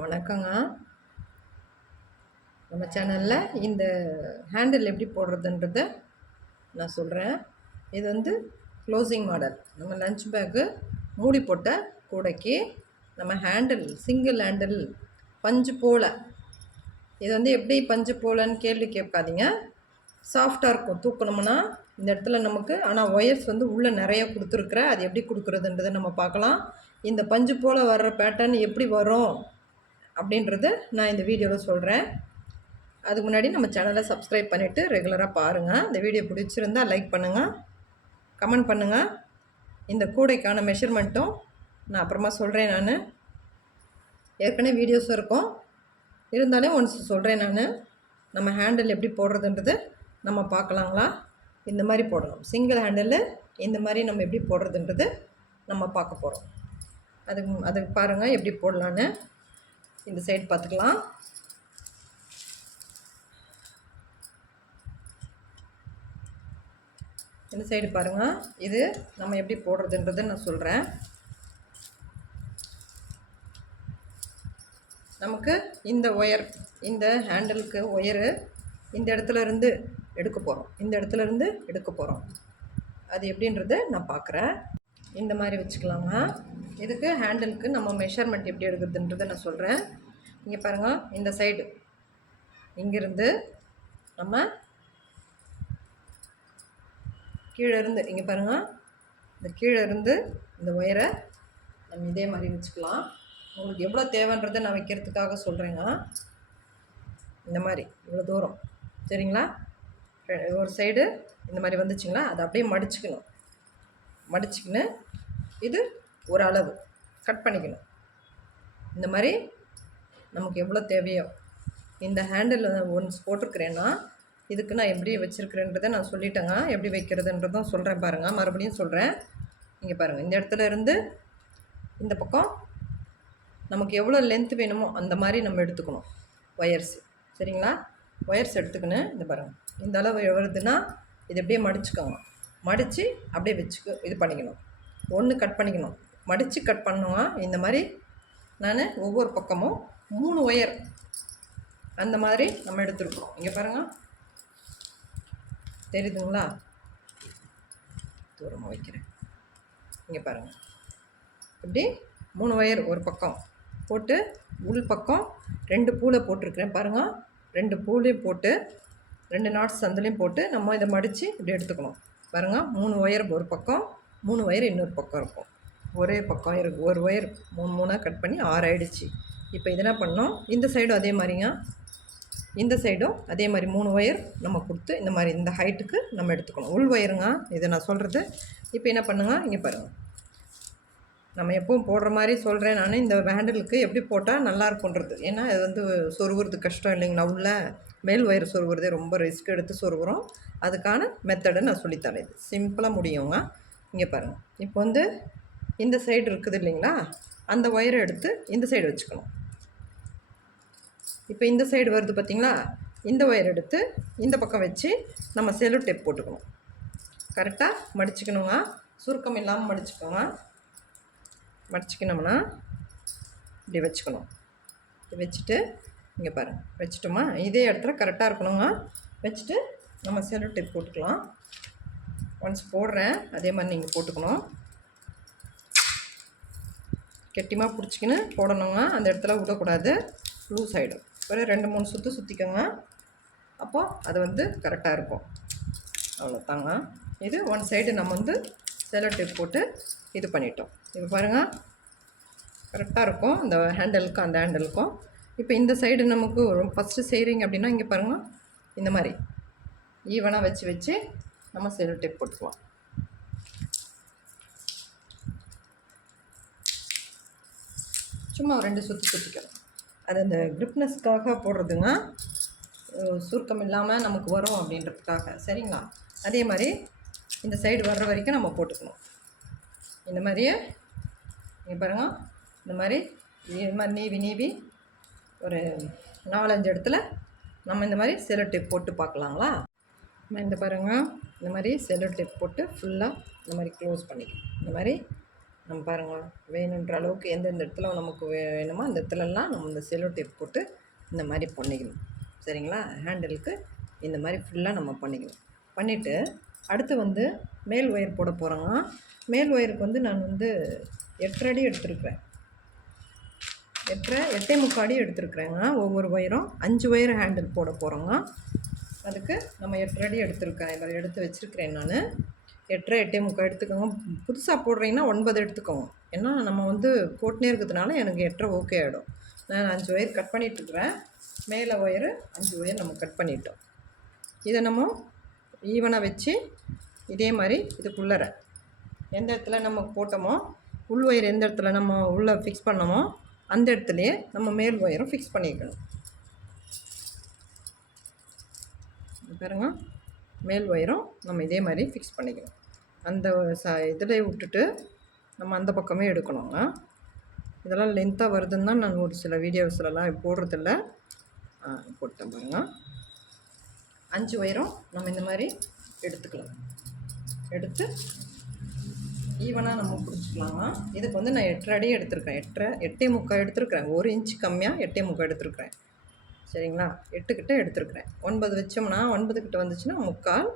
வணக்கங்க. நம்ம சேனலில் இந்த ஹேண்டில் எப்படி போடுறதுன்றத நான் சொல்கிறேன் இது வந்து க்ளோசிங் மாடல் நம்ம லஞ்ச் பேக்கு மூடி போட்ட கூடைக்கு நம்ம ஹேண்டில் சிங்கிள் ஹேண்டில் பஞ்சு போல. இது வந்து எப்படி பஞ்சு போலன்னு கேள்வி கேட்காதீங்க. சாஃப்டாக இருக்கும். தூக்கணும்னா இந்த இடத்துல நமக்கு ஆனால் ஒயர்ஸ் வந்து உள்ளே நிறைய கொடுத்துருக்குற அது எப்படி கொடுக்குறதுன்றதை நம்ம பார்க்கலாம். இந்த பஞ்சு போல் வர்ற பேட்டர்ன் எப்படி வரும்? அப்படின்றது நான் இந்த வீடியோவில் சொல்கிறேன் அதுக்கு முன்னாடி நம்ம சேனலை சப்ஸ்கிரைப் பண்ணிவிட்டு ரெகுலராக பாருங்கள் இந்த வீடியோ பிடிச்சிருந்தா லைக் பண்ணுங்கள் கமெண்ட் பண்ணுங்கள் இந்த கூடைக்கான மெஷர்மெண்ட்டும் நான் அப்புறமா சொல்கிறேன் நான். ஏற்கனவே வீடியோஸும் இருக்கும். இருந்தாலும் ஒன்ஸ் சொல்கிறேன் நான். நம்ம ஹேண்டில் எப்படி போடுறதுன்றது நம்ம பார்க்கலாங்களா? இந்த மாதிரி போடணும். சிங்கிள் ஹேண்டில் இந்த மாதிரி நம்ம எப்படி போடுறதுன்றது நம்ம பார்க்க போகிறோம் அதுக்கு அதுக்கு பாருங்கள் எப்படி போடலான்னு. இந்த சைடு பார்த்துக்கலாம். இந்த சைடு பாருங்கள் இது நம்ம எப்படி போடுறதுன்றதை நான் சொல்கிறேன் நமக்கு இந்த ஒயர் இந்த ஹேண்டிலுக்கு ஒயரு இந்த இடத்துல இருந்து எடுக்க போகிறோம் இந்த இடத்துல இருந்து எடுக்க போகிறோம் அது எப்படின்றத நான் பார்க்குறேன். இந்த மாதிரி வச்சுக்கலாங்க. இதுக்கு ஹேண்டிலுக்கு நம்ம மெஷர்மெண்ட் எப்படி எடுக்கிறதுன்றதை நான் சொல்கிறேன் இங்கே பாருங்கள் இந்த சைடு இங்கேருந்து நம்ம கீழே இருந்து இங்கே பாருங்கள் இந்த கீழே இருந்து இந்த ஒயரை நம்ம இதே மாதிரி வச்சுக்கலாம். உங்களுக்கு எவ்வளோ தேவைன்றதை நான் வைக்கிறதுக்காக சொல்கிறேங்க இந்த மாதிரி இவ்வளோ தூரம். சரிங்களா? ஒரு சைடு இந்த மாதிரி வந்துச்சுங்களா? அதை அப்படியே மடிச்சுக்கணும். மடிச்சுக்கின்னு இது ஒரு அளவு கட் பண்ணிக்கணும். இந்த மாதிரி நமக்கு எவ்வளோ தேவையோ இந்த ஹேண்டில் ஒன்ஸ் போட்டிருக்கிறேன்னா இதுக்கு நான் எப்படி வச்சுருக்கிறேன்றதை நான் சொல்லிட்டேங்க. எப்படி வைக்கிறதுன்றதும் சொல்கிறேன் பாருங்கள் மறுபடியும் சொல்கிறேன் இங்கே பாருங்கள் இந்த இடத்துல இருந்து இந்த பக்கம் நமக்கு எவ்வளோ லென்த் வேணுமோ அந்த மாதிரி நம்ம எடுத்துக்கணும். ஒயர்ஸ் சரிங்களா? ஒயர்ஸ் எடுத்துக்கின்னு இந்த பாருங்கள் இந்த அளவு வருதுன்னா இது அப்படியே மடிச்சுக்கோங்க. மடித்து அப்படியே வச்சுக்க இது பண்ணிக்கணும். ஒன்று கட் பண்ணிக்கணும். மடித்து கட் பண்ணுங்க இந்த மாதிரி நான் ஒவ்வொரு பக்கமும் மூணு ஒயர் அந்த மாதிரி நம்ம எடுத்துருக்கோம். இங்கே பாருங்கள் தெரியுதுங்களா? தூரமாக வைக்கிறேன். இங்கே பாருங்கள் இப்படி மூணு ஒயர் ஒரு பக்கம் போட்டு உள் பக்கம் ரெண்டு பூலை போட்டிருக்கிறேன். பாருங்கள் ரெண்டு பூலையும் போட்டு ரெண்டு நாட்ஸ் சந்திலையும் போட்டு நம்ம இதை மடித்து இப்படி எடுத்துக்கணும். பாருங்கள் மூணு ஒயர் ஒரு பக்கம் மூணு ஒயர் இன்னொரு பக்கம் இருக்கும். ஒரே பக்கம் இருக்கு. ஒரு ஒயர் மூணு மூணாக கட் பண்ணி ஆறு ஆயிடுச்சு இப்போ இதெல்லாம் பண்ணோம்? இந்த சைடும் அதே மாதிரிங்க. இந்த சைடும் அதே மாதிரி மூணு ஒயர் நம்ம கொடுத்து இந்த மாதிரி இந்த ஹைட்டுக்கு நம்ம எடுத்துக்கணும். உள் ஒயருங்க இதை நான் சொல்கிறது இப்போ என்ன பண்ணுங்க? இங்கே பாருங்கள் நம்ம எப்பவும் போடுற மாதிரி சொல்கிறேன் நான். இந்த ஹேண்டிலுக்கு எப்படி போட்டால் நல்லா இருக்குன்றது ஏன்னா இது வந்து சொருவுறது கஷ்டம் இல்லைங்களா உள்ள? மேல் ஒயர் சொருகிறதே ரொம்ப ரிஸ்க் எடுத்து சொருகிறோம். அதுக்கான மெத்தடை நான் சொல்லித்தரேன். இது சிம்பிளாக முடியுங்க. இங்கே பாருங்கள் இப்போ வந்து இந்த சைடு இருக்குது இல்லைங்களா? அந்த ஒயரை எடுத்து இந்த சைடு வச்சுக்கணும். இப்போ இந்த சைடு வருது பார்த்திங்களா இந்த ஒயர் எடுத்து இந்த பக்கம் வச்சு நம்ம செலு டேப் போட்டுக்கணும். கரெக்டாக மடிச்சுக்கணுங்க. சுருக்கம் இல்லாமல் மடிச்சுக்கோங்க. மடிச்சுக்கணும்னா இப்படி வச்சுக்கணும். இப்படி வச்சுட்டு இங்கே பாருங்கள் வச்சுட்டோமா? இதே இடத்துல கரெக்டாக இருக்கணுங்க. வச்சுட்டு நம்ம செலு டேப் போட்டுக்கலாம். ஒன்ஸ் போடுறேன். அதே மாதிரி நீங்கள் போட்டுக்கணும். கெட்டியமாக பிடிச்சிக்கின்னு போடணுங்க. அந்த இடத்துல விடக்கூடாது லூஸ் ஆகிடும் ஒரு ரெண்டு மூணு சுற்று சுற்றிக்கோங்க அப்போ அது வந்து கரெக்டாக இருக்கும். அவ்வளோதாங்க இது ஒன் சைடு நம்ம வந்து செலோ டேப் போட்டு இது பண்ணிட்டோம். இப்போ பாருங்கள் கரெக்டாக இருக்கும். இந்த ஹேண்டலுக்கும் அந்த ஹேண்டலுக்கும் இப்போ இந்த சைடு நமக்கு ஃபஸ்ட்டு செய்கிறீங்க அப்படின்னா இங்கே பாருங்கள் இந்த மாதிரி. ஈவனாக வச்சு வச்சு நம்ம செலோ டேப் போட்டுக்கலாம் சும்மா ரெண்டு சுற்றி சுற்றிக்கலாம் அது அந்த கிரிப்னஸ்க்காக போடுறதுங்க. சுருக்கம் இல்லாமல் நமக்கு வரும் அப்படின்றதுக்காக. சரிங்களா? அதே மாதிரி இந்த சைடு வர்ற வரைக்கும் நம்ம போட்டுக்கணும். இந்த மாதிரியே இங்கே பாருங்க. இந்த மாதிரி இது மாதிரி நீவி நீவி ஒரு நாலஞ்சு இடத்துல நம்ம இந்த மாதிரி செல்லோ டேப் போட்டு பார்க்கலாங்களா? நம்ம இந்த பாருங்கள் இந்த மாதிரி செல்லோ டேப் போட்டு ஃபுல்லாக இந்த மாதிரி க்ளோஸ் பண்ணிக்கணும். இந்த மாதிரி நம்ம பாருங்கள் வேணுன்ற அளவுக்கு எந்தெந்த இடத்துல நமக்கு வேணுமோ அந்த இடத்துலலாம் நம்ம இந்த செல்லோ டேப் போட்டு இந்த மாதிரி பண்ணிக்கணும். சரிங்களா? ஹேண்டிலுக்கு இந்த மாதிரி ஃபுல்லாக நம்ம பண்ணிக்கணும். பண்ணிவிட்டு அடுத்து வந்து மேல் ஒயர் போட போகிறோங்க மேல் ஒயருக்கு வந்து நான் வந்து எட்டரை எடுத்துருக்குறேன். எட்டரை எட்டே முக்காடி அடி எடுத்துருக்குறேங்க. ஒவ்வொரு ஒயரும் அஞ்சு ஒயர் ஹேண்டில் போட போகிறோங்க அதுக்கு நம்ம எட்டரை எடுத்துருக்கேன். இதில் எடுத்து வச்சுருக்கிறேன் நான். எட்டரை எட்டே முக்கால் எடுத்துக்கோங்க. புதுசாக போடுறீங்கன்னா ஒன்பது எடுத்துக்கோங்க. ஏன்னா நம்ம வந்து போட்டுனே இருக்கிறதுனால எனக்கு எட்டரை ஓகே ஆகிடும் நான் அஞ்சு ஒயர் கட் பண்ணிகிட்ருக்குறேன் மேலே ஒயரு அஞ்சு ஒயர் நம்ம கட் பண்ணிட்டோம். இதை நம்ம ஈவனாக வச்சு இதே மாதிரி இதுக்குள்ளற எந்த இடத்துல நம்ம போட்டோமோ உள் ஒயர் எந்த இடத்துல நம்ம உள்ளே ஃபிக்ஸ் பண்ணோமோ அந்த இடத்துலையே நம்ம மேல் ஒயரும் ஃபிக்ஸ் பண்ணிக்கணும். பாருங்க. மேல் ஒயரும் நம்ம இதே மாதிரி ஃபிக்ஸ் பண்ணிக்கணும். அந்த ச இதில் விட்டுட்டு நம்ம அந்த பக்கமே எடுக்கணுங்க. இதெல்லாம் லென்த்தாக வருதுன்னு தான் நான் ஒரு சில வீடியோஸ்லலாம் போடுறதில்ல. போட்டேன் பாருங்க. அஞ்சு ஒயரும் நம்ம இந்த மாதிரி எடுத்துக்கலாம். எடுத்து ஈவனாக நம்ம பிடிச்சிக்கலாங்க. இதுக்கு வந்து நான் எட்டரை அடி எடுத்திருக்கேன். எட்டரை எட்டே முக்கால் எடுத்திருக்கிறேன். ஒரு இன்ச்சு கம்மியாக எட்டே முக்கால் எடுத்திருக்கிறேன். சரிங்களா? எட்டுக்கிட்ட எடுத்துருக்குறேன். ஒன்பது வச்சோம்னா ஒன்பது கிட்ட வந்துச்சுன்னா முக்கால்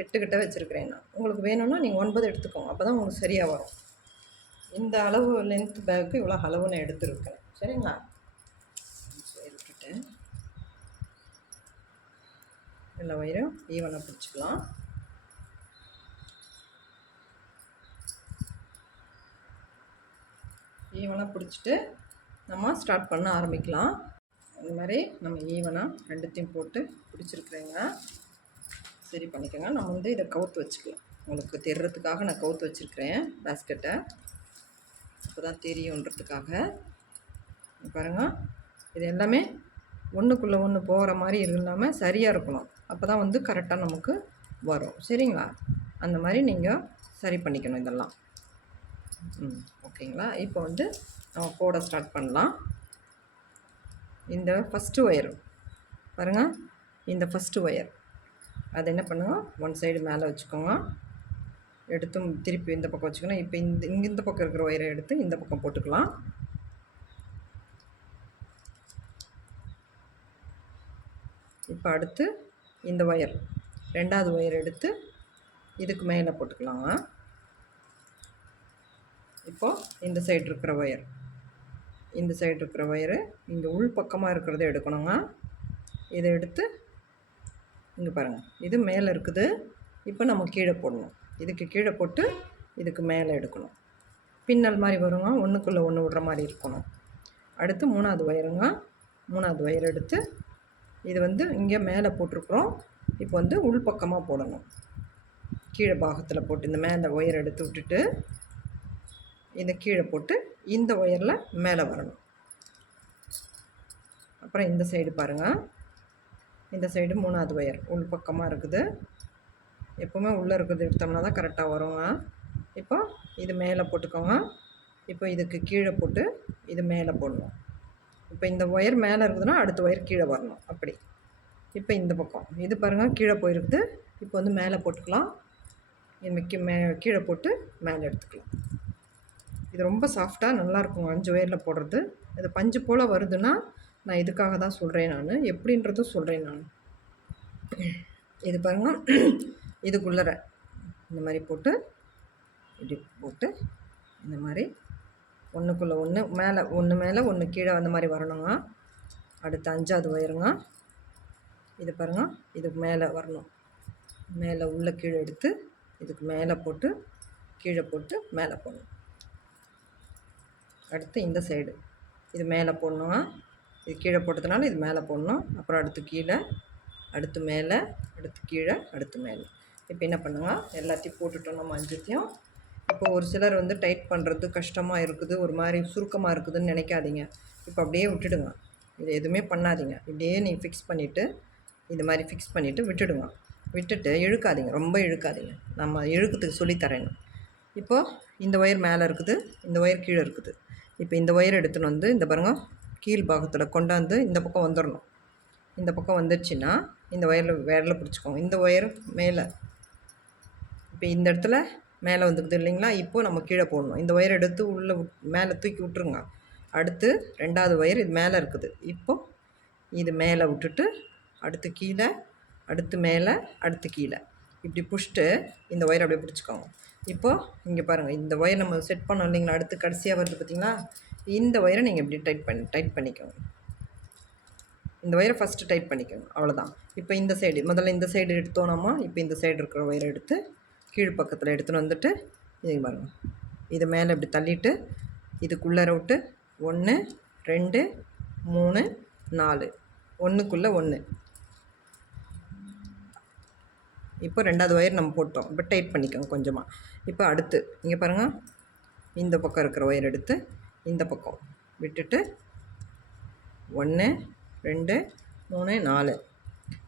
எட்டுக்கிட்ட வச்சுருக்கிறேன் நான். உங்களுக்கு வேணும்னா நீங்கள் ஒன்பது எடுத்துக்கோங்க. அப்போ தான் உங்களுக்கு சரியாக வரும். இந்த அளவு லென்த் பேக்கு இவ்வளோ அளவு நான் எடுத்துருக்கேன். சரிங்களா? விட்டுட்டேன் எல்லா வயிறும் ஈவனாக பிடிச்சிக்கலாம். ஈவனாக பிடிச்சிட்டு நம்ம ஸ்டார்ட் பண்ண ஆரம்பிக்கலாம். இந்த மாதிரி நம்ம ஈவனாக ரெண்டுத்தையும் போட்டு பிடிச்சிருக்குறேங்க. சரி பண்ணிக்கோங்க. நம்ம வந்து இதை கவுத்து வச்சுக்கலாம். உங்களுக்கு தெரிறதுக்காக நான் கவுத்து வச்சுருக்கிறேன் பேஸ்கெட்டை அப்போ தான் தெரியுன்றதுக்காக. பாருங்கள் இது எல்லாமே ஒன்றுக்குள்ளே ஒன்று போகிற மாதிரி இல்லாமல் சரியாக இருக்கணும். அப்போ தான் வந்து கரெக்டாக நமக்கு வரும். சரிங்களா? அந்த மாதிரி நீங்கள் சரி பண்ணிக்கணும் இதெல்லாம். ம் ஓகேங்களா? இப்போ வந்து நம்ம போட ஸ்டார்ட் பண்ணலாம். இந்த ஃபஸ்ட்டு ஒயர் பாருங்கள் இந்த ஃபஸ்ட்டு ஒயர் அது என்ன பண்ணுங்க ஒன் சைடு மேலே வச்சுக்கோங்க. எடுத்து திருப்பி இந்த பக்கம் வச்சுக்கணும் இப்போ இந்த இங்கே இந்த பக்கம் இருக்கிற ஒயரை எடுத்து இந்த பக்கம் போட்டுக்கலாம். இப்போ அடுத்து இந்த ஒயர் ரெண்டாவது ஒயர் எடுத்து இதுக்கு மேலே போட்டுக்கலாங்க. இப்போது இந்த சைடு இருக்கிற ஒயர் இந்த சைடு இருக்கிற ஒயரு இங்கே உள் பக்கமாக இருக்கிறத எடுக்கணுங்க. இதை எடுத்து இங்கே பாருங்கள் இது மேலே இருக்குது. இப்போ நம்ம கீழே போடணும். இதுக்கு கீழே போட்டு இதுக்கு மேலே எடுக்கணும். பின்னல் மாதிரி வருங்க. ஒன்றுக்குள்ளே ஒன்று விடுற மாதிரி இருக்கணும். அடுத்து மூணாவது ஒயருங்க மூணாவது ஒயர் எடுத்து இது வந்து இங்கே மேலே போட்டிருக்குறோம். இப்போ வந்து உள் பக்கமாக போடணும். கீழே பாகத்தில் போட்டு இந்த மேலே ஒயர் எடுத்து விட்டுட்டு இதை கீழே போட்டு இந்த ஒயரில் மேலே வரணும். அப்புறம் இந்த சைடு பாருங்கள் இந்த சைடு மூணாவது ஒயர் உள் பக்கமாக இருக்குது. எப்போவுமே உள்ளே இருக்கிறது எடுத்தோம்னா தான் கரெக்டாக வருங்க இப்போ இது மேலே போட்டுக்கோங்க. இப்போ இதுக்கு கீழே போட்டு இது மேலே போடணும். இப்போ இந்த ஒயர் மேலே இருக்குதுன்னா அடுத்த ஒயர் கீழே வரணும். அப்படி. இப்போ இந்த பக்கம். இது பாருங்கள் கீழே போயிருக்குது. இப்போ வந்து மேலே போட்டுக்கலாம். இது மே கீழே போட்டு மேலே எடுத்துக்கலாம். இது ரொம்ப சாஃப்டாக நல்லாயிருக்கும் அஞ்சு ஒயரில் போடுறது. இது பஞ்சு போல் வருதுன்னா நான் இதுக்காக தான் சொல்கிறேன் நான். எப்படின்றதும் சொல்கிறேன் நான். இது பாருங்கள் இதுக்குள்ளற இந்த மாதிரி போட்டு இப்படி போட்டு இந்த மாதிரி. ஒன்றுக்குள்ளே ஒன்று மேலே ஒன்று மேலே ஒன்று கீழே அந்த மாதிரி வரணுங்க. அடுத்து அஞ்சாவது ஒயருங்க இது பாருங்கள் இதுக்கு மேலே வரணும். மேலே உள்ளே கீழே எடுத்து இதுக்கு மேலே போட்டு கீழே போட்டு மேலே போடணும். அடுத்து இந்த சைடு. இது மேலே போடணும். இது கீழே போட்டதுனால இது மேலே போடணும். அப்புறம் அடுத்து கீழே அடுத்து மேலே அடுத்து கீழே அடுத்து மேலே. இப்போ என்ன பண்ணுங்க? எல்லாத்தையும் போட்டுட்டோம் நம்ம அஞ்சுத்தையும். இப்போ ஒரு சிலர் வந்து டைட் பண்ணுறது கஷ்டமாக இருக்குது ஒரு மாதிரி சுருக்கமாக இருக்குதுன்னு நினைக்காதீங்க. இப்போ அப்படியே விட்டுடுங்க. இது எதுவுமே பண்ணாதீங்க. இப்படியே நீங்கள் ஃபிக்ஸ் பண்ணிவிட்டு இது மாதிரி ஃபிக்ஸ் பண்ணிவிட்டு விட்டுடுங்க. விட்டுட்டு இழுக்காதீங்க. ரொம்ப இழுக்காதீங்க. நம்ம இழுக்கிறதுக்கு சொல்லித்தரேன். இப்போது இந்த ஒயர் மேலே இருக்குது இந்த ஒயர் கீழே இருக்குது. இப்போ இந்த ஒயர் எடுத்துன்னு வந்து இந்த பாருங்கள் கீழ் பாகத்தில் கொண்டாந்து இந்த பக்கம் வந்துடணும் இந்த பக்கம் வந்துடுச்சுன்னா இந்த ஒயரில் வேரில் பிடிச்சிக்கோங்க. இந்த ஒயர் மேலே. இப்போ இந்த இடத்துல மேலே வந்துக்குது இல்லைங்களா? இப்போது நம்ம கீழே போடணும். இந்த ஒயர் எடுத்து உள்ளே மேலே தூக்கி விட்ருங்க அடுத்து ரெண்டாவது ஒயர் இது மேலே இருக்குது. இப்போது இது மேலே விட்டுட்டு அடுத்து கீழே அடுத்து மேலே அடுத்து கீழே. இப்படி பிடிச்சிட்டு இந்த ஒயர் அப்படியே பிடிச்சிக்கோங்க. இப்போது இங்கே பாருங்கள் இந்த ஒயர் நம்ம செட் பண்ணோம் இல்லைங்களா? அடுத்து கடைசியாக வருது பார்த்திங்களா இந்த ஒயரை நீங்கள் இப்படி டைட் பண்ணி டைட் பண்ணிக்கோங்க. இந்த ஒயரை ஃபஸ்ட்டு டைட் பண்ணிக்கோங்க. அவ்வளோதான் இப்போ இந்த சைடு முதல்ல இந்த சைடு எடுத்தோனோமா இப்போ இந்த சைடு இருக்கிற ஒயரை எடுத்து கீழ் பக்கத்தில் எடுத்துகிட்டு வந்துட்டு இது பாருங்கள் இதை மேலே இப்படி தள்ளிட்டு இதுக்குள்ளே விட்டு ஒன்று ரெண்டு மூணு நாலு. ஒன்றுக்குள்ளே ஒன்று இப்போ ரெண்டாவது ஒயர் நம்ம போட்டோம். இப்போ டைட் பண்ணிக்கோங்க கொஞ்சமாக இப்போ அடுத்து இங்கே பாருங்கள் இந்த பக்கம் இருக்கிற ஒயர் எடுத்து இந்த பக்கம் விட்டுட்டு ஒன்று ரெண்டு மூணு நாலு.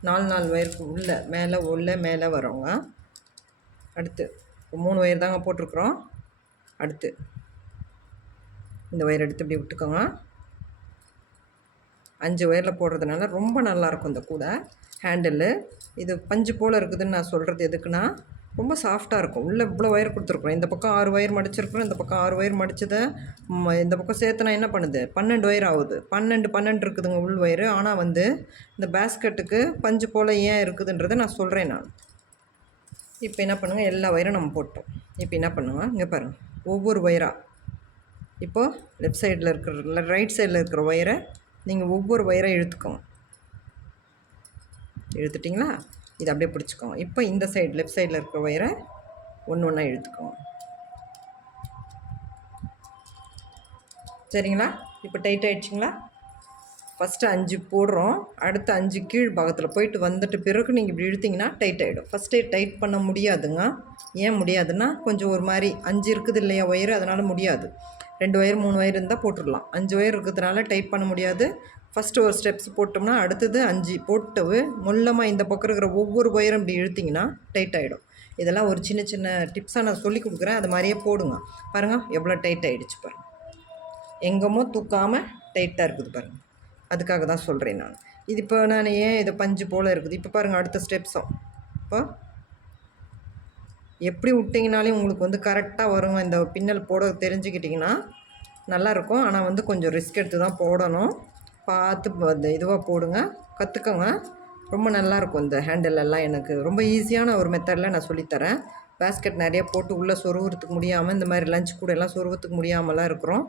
நாலு நாலு ஒயருக்கு உள்ளே மேலே உள்ளே மேலே வரோங்க அடுத்து மூணு ஒயர் தாங்க போட்டிருக்குறோம். அடுத்து இந்த ஒயர் எடுத்து இப்படி விட்டுக்கோங்க. அஞ்சு ஒயரில் போடுறதுனால ரொம்ப நல்லாயிருக்கும் இந்த கூடை. ஹேண்டிலு இது பஞ்சு போல் இருக்குதுன்னு நான் சொல்கிறது எதுக்குன்னா ரொம்ப சாஃப்டாக இருக்கும். உள்ளே இவ்வளோ ஒயர் கொடுத்துருக்குறோம். இந்த பக்கம் ஆறு ஒயர் மடிச்சிருக்கிறோம். இந்த பக்கம் ஆறு ஒயர் மடிச்சதை இந்த பக்கம் சேர்த்துனா என்ன பண்ணுது? பன்னெண்டு ஒயர் ஆகுது. பன்னெண்டு பன்னெண்டு இருக்குதுங்க உள் ஒயரு ஆனால் வந்து இந்த பேஸ்கெட்டுக்கு பஞ்சு போல் ஏன் இருக்குதுன்றதை நான் சொல்கிறேன் நான். இப்போ என்ன பண்ணுங்கள் எல்லா ஒயரும் நம்ம போட்டோம். இப்போ என்ன பண்ணுவோம்? இங்கே பாருங்கள் ஒவ்வொரு ஒயராக இப்போது லெஃப்ட் சைடில் இருக்கிற ரைட் சைடில் இருக்கிற ஒயரை நீங்கள் ஒவ்வொரு ஒயராக இழுத்துக்கோங்க. இழுத்துட்டிங்களா இது அப்படியே பிடிச்சிக்கோம். இப்போ இந்த சைடு லெஃப்ட் சைடில் இருக்கிற ஒயரை ஒன்று ஒன்றா இழுத்துக்கோங்க சரிங்களா? இப்போ டைட் ஆகிடுச்சிங்களா ஃபஸ்ட்டு அஞ்சு போடுறோம். அடுத்து அஞ்சு கீழ் பாகத்தில் போயிட்டு வந்துட்டு பிறகு நீங்கள் இப்படி இழுத்திங்கன்னா டைட் ஆகிடும் ஃபஸ்ட்டே டைட் பண்ண முடியாதுங்க. ஏன் முடியாதுன்னா கொஞ்சம் ஒரு மாதிரி அஞ்சு இருக்குது இல்லையா ஒயரு அதனால் முடியாது. ரெண்டு ஒயர் மூணு ஒயர் இருந்தால் போட்டுடலாம். அஞ்சு ஒயர் இருக்கிறதுனால டைட் பண்ண முடியாது. ஃபஸ்ட்டு ஒரு ஸ்டெப்ஸ் போட்டோம்னா அடுத்தது அஞ்சு. போட்டு மொல்லமாக இந்த பக்கம் இருக்கிற ஒவ்வொரு ஒயரும் இப்படி இழுத்திங்கன்னா டைட் ஆகிடும் இதெல்லாம் ஒரு சின்ன சின்ன டிப்ஸாக நான் சொல்லி கொடுக்குறேன். அது மாதிரியே போடுங்க. பாருங்கள் எவ்வளோ டைட் ஆகிடுச்சு பாருங்கள் எங்கேமோ தூக்காமல் டைட்டாக இருக்குது பாருங்கள் அதுக்காக தான் சொல்கிறேன் நான். இது இப்போ நான் ஏன் இதை பஞ்சு போல் இருக்குது? இப்போ பாருங்கள் அடுத்த ஸ்டெப்ஸும் இப்போ எப்படி விட்டிங்கனாலே உங்களுக்கு வந்து கரெக்டாக வருங்க. இந்த பின்னல் போட தெரிஞ்சுக்கிட்டிங்கன்னா நல்லாயிருக்கும் ஆனால் வந்து கொஞ்சம் ரிஸ்க் எடுத்து தான் போடணும். பார்த்து அந்த இதுவாக போடுங்க. கற்றுக்கோங்க ரொம்ப நல்லாயிருக்கும் இந்த ஹேண்டில் எல்லாம் எனக்கு. ரொம்ப ஈஸியான ஒரு மெத்தடில் நான் சொல்லித்தரேன். பேஸ்கெட் நிறைய போட்டு உள்ளே சொருவுறதுக்கு முடியாமல் இந்த மாதிரி லஞ்ச் கூட எல்லாம் சொருவத்துக்கு முடியாமலாம் இருக்கிறோம்.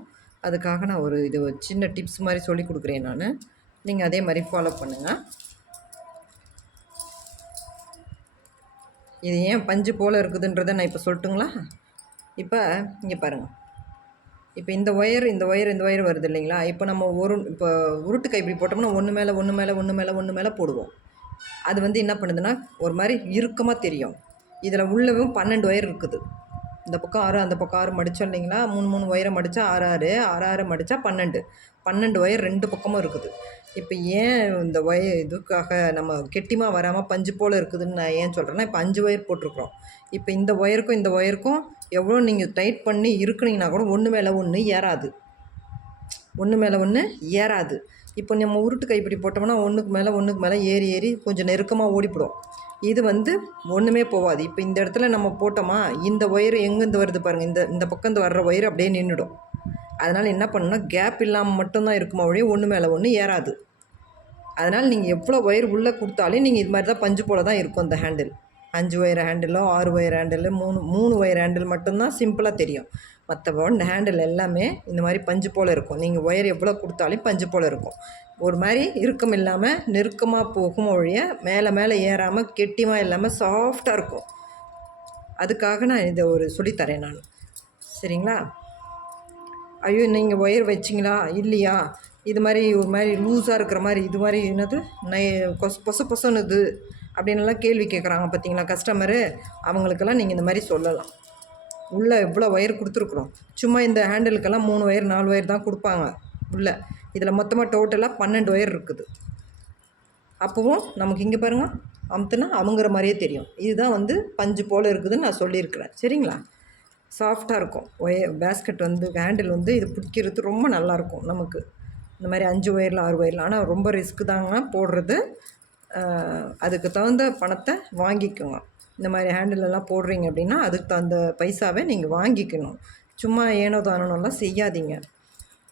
அதுக்காக நான் ஒரு இது சின்ன டிப்ஸ் மாதிரி சொல்லி கொடுக்குறேன் நான். நீங்கள் அதே மாதிரி ஃபாலோ பண்ணுங்கள் இது ஏன் பஞ்சு போல் இருக்குதுன்றதை நான் இப்போ சொல்லட்டுங்களா? இப்போ இங்கே பாருங்கள் இப்போ இந்த ஒயர் இந்த ஒயர் இந்த ஒயர் வருது இல்லைங்களா? இப்போ நம்ம ஒரு இப்போ உருட்டு கைப்பிடி போட்டோம்னா ஒன்று மேலே ஒன்று மேலே ஒன்று மேலே ஒன்று மேலே போடுவோம். அது வந்து என்ன பண்ணுதுன்னா ஒரு மாதிரி இறுக்கமாக தெரியும். இதில் உள்ளவும் பன்னெண்டு ஒயர் இருக்குது. இந்த பக்கம் ஆறு அந்த பக்கம் ஆறு மடித்தோம் மூணு மூணு ஒயரை மடித்தா ஆறு ஆறு ஆறு ஆறு மடித்தா பன்னெண்டு. பன்னெண்டு ஒயர் ரெண்டு பக்கமும் இருக்குது. இப்போ ஏன் இந்த ஒய இதுக்காக நம்ம கெட்டிமாக வராமல் பஞ்சு போல் இருக்குதுன்னு நான் ஏன் சொல்கிறேன்னா இப்போ அஞ்சு ஒயர் போட்டிருக்குறோம். இப்போ இந்த ஒயருக்கும் இந்த ஒயருக்கும் எவ்வளோ நீங்கள் டைட் பண்ணி இருக்குனீங்கன்னா கூட ஒன்று மேலே ஒன்று ஏறாது. ஒன்று மேலே ஒன்று ஏறாது. இப்போ நம்ம உருட்டு கைப்பிடி போட்டோம்னா ஒன்றுக்கு மேலே ஒன்றுக்கு மேலே ஏறி ஏறி கொஞ்சம் நெருக்கமாக ஓடிப்படும். இது வந்து ஒன்றுமே போகாது இப்போ இந்த இடத்துல நம்ம போட்டோமா இந்த ஒயர் எங்கேருந்து வருது பாருங்கள் இந்த இந்த பக்கம் வர்ற ஒயர் அப்படியே நின்றுடும் அதனால் என்ன பண்ணணும்னா கேப் இல்லாமல் மட்டும்தான் இருக்குமா ஒழிய ஒன்று மேலே ஒன்று ஏறாது. அதனால் நீங்கள் எவ்வளோ ஒயர் உள்ளே கொடுத்தாலும் நீங்கள் இது மாதிரி தான் பஞ்சு போல் தான் இருக்கும் அந்த ஹேண்டில் அஞ்சு ஒயர் ஹேண்டிலோ ஆறு ஒயர் ஹேண்டிலு மூணு மூணு ஒயர் ஹேண்டில் மட்டும்தான் சிம்பிளாக தெரியும். மற்ற பவுண்ட் ஹேண்டில் எல்லாமே இந்த மாதிரி பஞ்சு போல் இருக்கும். நீங்கள் ஒயர் எவ்வளோ கொடுத்தாலும் பஞ்சு போல் இருக்கும். ஒரு மாதிரி இறுக்கம் இல்லாமல் நெருக்கமாக போகும் ஒழிய மேலே மேலே ஏறாமல் கெட்டிமாக இல்லாமல் சாஃப்டாக இருக்கும். அதுக்காக நான் இதை ஒரு சொல்லித்தரேன் நான். சரிங்களா? ஐயோ நீங்கள் ஒயர் வச்சிங்களா? இல்லையா? இது மாதிரி ஒரு மாதிரி லூஸாக இருக்கிற மாதிரி இது மாதிரி என்னது? நை கொச பொச பொசனுது அப்படின்லாம் கேள்வி கேட்குறாங்க பார்த்தீங்களா? கஸ்டமரு அவங்களுக்கெல்லாம் நீங்கள் இந்த மாதிரி சொல்லலாம். உள்ளே எவ்வளோ ஒயர் கொடுத்துருக்குறோம். சும்மா இந்த ஹேண்டிலுக்கெல்லாம் மூணு ஒயர் நாலு ஒயர் தான் கொடுப்பாங்க உள்ளே. இதில் மொத்தமாக டோட்டலாக பன்னெண்டு ஒயர் இருக்குது. அப்போவும் நமக்கு இங்கே பாருங்கள் அமுத்துனா அவங்கிற மாதிரியே தெரியும். இதுதான் வந்து பஞ்சு போல் இருக்குதுன்னு நான் சொல்லியிருக்கிறேன். சரிங்களா? சாஃப்டாக இருக்கும். ஒயர் பேஸ்கெட் வந்து ஹேண்டில் வந்து இது பிடிக்கிறது ரொம்ப நல்லாயிருக்கும் நமக்கு. இந்த மாதிரி அஞ்சு ஒயரில் ஆறு ஒயரில் ஆனால் ரொம்ப ரிஸ்க்கு தாங்க போடுறது. அதுக்கு தகுந்த பணத்தை வாங்கிக்கோங்க. இந்த மாதிரி ஹேண்டிலெல்லாம் போடுறீங்க அப்படின்னா அதுக்கு தகுந்த பைசாவை நீங்கள் வாங்கிக்கணும். சும்மா ஏனோ தானோலாம் செய்யாதீங்க.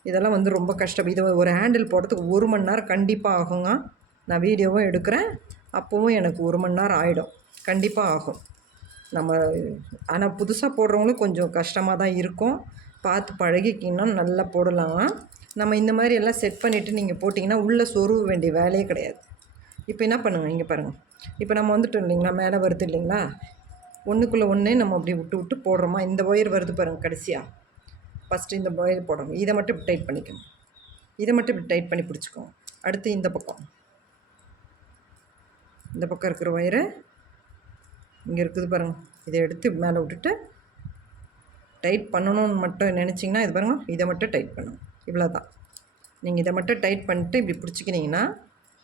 இதெல்லாம் வந்து ரொம்ப கஷ்டம். இது ஒரு ஹேண்டில் போடுறதுக்கு ஒரு மணி நேரம் கண்டிப்பாக ஆகுங்க. நான் வீடியோவும் எடுக்கிறேன். அப்போவும் எனக்கு ஒரு மணி நேரம் ஆகிடும் கண்டிப்பாக ஆகும். நம்ம ஆனால் புதுசாக போடுறவங்களும் கொஞ்சம் கஷ்டமாக தான் இருக்கும். பார்த்து பழகிக்கிங்கன்னா நல்லா போடலாங்க நம்ம இந்த மாதிரி எல்லாம் செட் பண்ணிவிட்டு நீங்கள் போட்டிங்கன்னா உள்ளே சொருவ வேண்டிய வேலையே கிடையாது. இப்போ என்ன பண்ணுங்கள் இங்கே பாருங்கள் இப்போ நம்ம வந்துட்டோம் இல்லைங்களா? மேலே வருது இல்லைங்களா? ஒன்றுக்குள்ளே ஒன்றே நம்ம அப்படி விட்டு விட்டு போடுறோமா? இந்த ஒயர் வருது பாருங்கள் கடைசியாக ஃபஸ்ட்டு இந்த ஒயர் போடணும். இதை மட்டும் இப்படி டைட் பண்ணிக்கணும். இதை மட்டும் இப்படி டைட் பண்ணி பிடிச்சிக்கோங்க. அடுத்து இந்த பக்கம். இந்த பக்கம் இருக்கிற ஒயரு இங்கே இருக்குது பாருங்கள் இதை எடுத்து மேலே விட்டுட்டு டைட் பண்ணணும்னு மட்டும் நினச்சிங்கன்னா இது பாருங்கள் இதை மட்டும் டைட் பண்ணணும். இவ்வளோ தான் நீங்கள் இதை மட்டும் டைட் பண்ணிட்டு இப்படி பிடிச்சிக்கினீங்கன்னா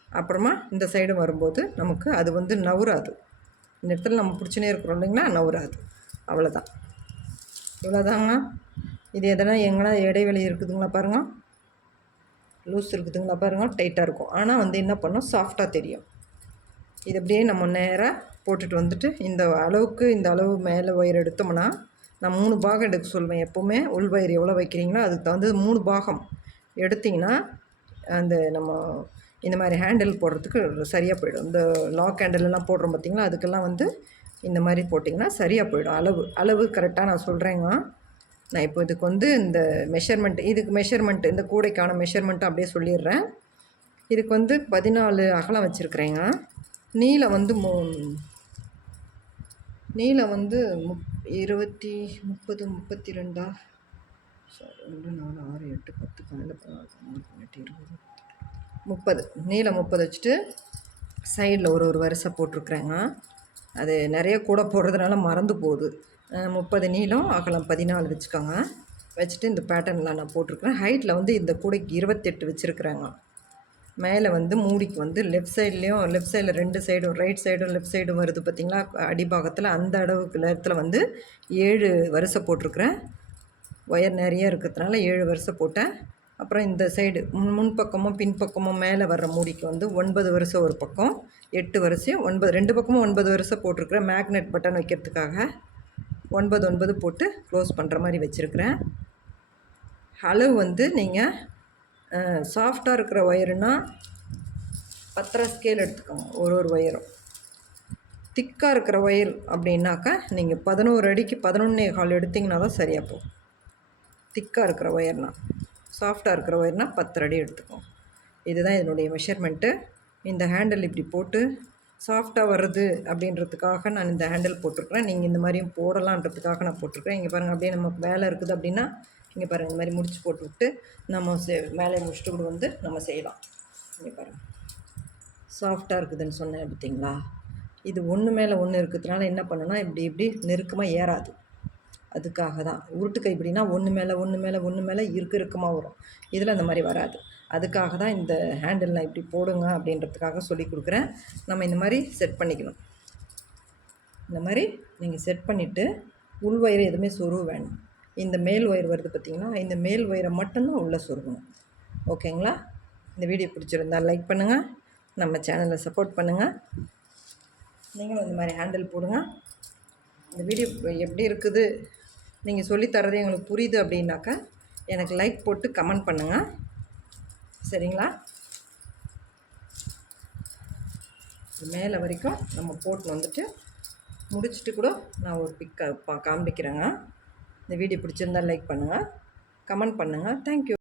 அப்புறமா இந்த சைடு வரும்போது நமக்கு அது வந்து நவுறாது. இந்த இடத்துல நம்ம பிடிச்சினே இருக்கிறோம் இல்லைங்களா? நவுறாது. அவ்வளோதான் இவ்வளோதாங்க இது எதனா எங்கன்னா இடைவெளி இருக்குதுங்களா பாருங்கள் லூஸ் இருக்குதுங்களா பாருங்கள் டைட்டாக இருக்கும். ஆனால் வந்து என்ன பண்ணோம்? சாஃப்டாக தெரியும். இது அப்படியே நம்ம நேராக போட்டுட்டு வந்துட்டு இந்த அளவுக்கு இந்த அளவு மேலே ஒயர் எடுத்தோம்னா நான் மூணு பாகம் எடுக்க சொல்லுவேன் எப்போவுமே. உள் வயிறு எவ்வளோ வைக்கிறீங்களோ அதுக்கு தகுந்தது மூணு பாகம் எடுத்திங்கன்னா அந்த நம்ம இந்த மாதிரி ஹேண்டில் போடுறதுக்கு சரியாக போயிடும். இந்த லாக் ஹேண்டிலெல்லாம் போடுறோம் பார்த்திங்களா? அதுக்கெல்லாம் வந்து இந்த மாதிரி போட்டிங்கன்னா சரியாக போயிடும். அளவு அளவு கரெக்டாக நான் சொல்கிறேங்க நான் இப்போ இதுக்கு வந்து இந்த மெஷர்மெண்ட் இதுக்கு மெஷர்மெண்ட் இந்த கூடைக்கான மெஷர்மெண்ட்டை அப்படியே சொல்லிடுறேன். இதுக்கு வந்து பதினாலு அகலம் வச்சுருக்குறேங்க. நீளம் வந்து மூ நீளம் வந்து முப் இருபத்தி முப்பது முப்பத்தி ரெண்டா? சாரி ரெண்டு நாலு ஆறு எட்டு பத்து பன்னெண்டு பதினாலு பதினாலு பதினெட்டு இருபது. முப்பது நீளம் முப்பது வச்சுட்டு சைடில் ஒரு ஒரு வரிசை போட்டிருக்குறேங்க. அது நிறைய கூட போடுறதுனால மறந்து போகுது. முப்பது நீளம் அகலம் பதினாலு வச்சுக்கோங்க. வச்சுட்டு இந்த பேட்டர்னில் நான் போட்டிருக்கிறேன். ஹைட்டில் வந்து இந்த கூடைக்கு இருபத்தெட்டு வச்சுருக்குறேங்க. மேலே வந்து மூடிக்கு வந்து லெஃப்ட் சைட்லேயும் லெஃப்ட் சைடில் ரெண்டு சைடும் ரைட் சைடும் லெஃப்ட் சைடும் வருது பார்த்திங்களா? அடிபாகத்தில் அந்த அளவுக்கு நேரத்தில் வந்து ஏழு வரிசை போட்டிருக்குறேன். ஒயர் நிறைய இருக்கிறதுனால ஏழு வரிசை போட்டேன். அப்புறம் இந்த சைடு முன் முன்பக்கமும் பின்பக்கமும் மேலே வர்ற மூடிக்கு வந்து ஒன்பது வருஷம் ஒரு பக்கம் எட்டு வருஷம் ஒன்பது ரெண்டு பக்கமும் ஒன்பது வருஷம் போட்டிருக்கிறேன் மேக்னெட் பட்டன் வைக்கிறதுக்காக ஒன்பது ஒன்பது போட்டு க்ளோஸ் பண்ணுற மாதிரி வச்சுருக்கிறேன். அளவு வந்து நீங்கள் சாஃப்டாக இருக்கிற ஒயருனா பத்தரை ஸ்கேல் எடுத்துக்கோங்க ஒரு ஒரு ஒயரும் திக்காக இருக்கிற ஒயர் அப்படின்னாக்கா நீங்கள் பதினோரு அடிக்கு பதினொன்னே கால் எடுத்திங்கன்னா தான் சரியாக போகும். திக்காக இருக்கிற ஒயர்னால் சாஃப்டாக இருக்கிற ஒயர்னால் பத்து அடி எடுத்துக்கும் இதுதான் இதனுடைய மெஷர்மெண்ட்டு இந்த ஹேண்டில் இப்படி போட்டு சாஃப்டாக வருது அப்படின்றதுக்காக நான் இந்த ஹேண்டில் போட்டிருக்கிறேன். நீங்கள் இந்த மாதிரியும் போடலான்றதுக்காக நான் போட்டிருக்கிறேன். இங்கே பாருங்கள் அப்படியே நமக்கு வேலை இருக்குது அப்படின்னா இங்கே பாருங்கள் இந்த மாதிரி முடிச்சு போட்டுவிட்டு நம்ம செ மேலே முடிச்சுட்டு கூட வந்து நம்ம செய்யலாம். இங்கே பாருங்கள் சாஃப்டாக இருக்குதுன்னு சொன்னேன் பார்த்தீங்களா? இது ஒன்று மேலே ஒன்று இருக்கிறதுனால என்ன பண்ணுன்னா இப்படி இப்படி நெருக்கமாக ஏறாது. அதுக்காக தான். உருட்டு கைப்பிடினா ஒன்று மேலே ஒன்று மேலே ஒன்று மேலே இருக்க இறுக்கமாக வரும். இதில் அந்த மாதிரி வராது. அதுக்காக தான் இந்த ஹேண்டில் நான் இப்படி போடுங்க அப்படின்றதுக்காக சொல்லி கொடுக்குறேன். நம்ம இந்த மாதிரி செட் பண்ணிக்கணும். இந்த மாதிரி நீங்கள் செட் பண்ணிவிட்டு உள் எதுவுமே சொருவ வேணும் இந்த மேல் ஒயர் வருது பார்த்திங்கன்னா இந்த மேல் ஒயரை மட்டும்தான் உள்ளே சொருகணும். ஓகேங்களா இந்த வீடியோ பிடிச்சிருந்தால் லைக் பண்ணுங்கள் நம்ம சேனலை சப்போர்ட் பண்ணுங்கள் நீங்களும் இந்த மாதிரி ஹேண்டில் போடுங்க. இந்த வீடியோ எப்படி இருக்குது? நீங்கள் சொல்லித்தரது எங்களுக்கு புரியுது அப்படின்னாக்கா எனக்கு லைக் போட்டு கமெண்ட் பண்ணுங்கள் சரிங்களா? மேலே வரைக்கும் நம்ம போட்டு வந்துட்டு முடிச்சுட்டு கூட நான் ஒரு பிக் காமிக்கிறேங்க. இந்த வீடியோ பிடிச்சிருந்தால் லைக் பண்ணுங்கள் கமெண்ட் பண்ணுங்கள் தேங்க்யூ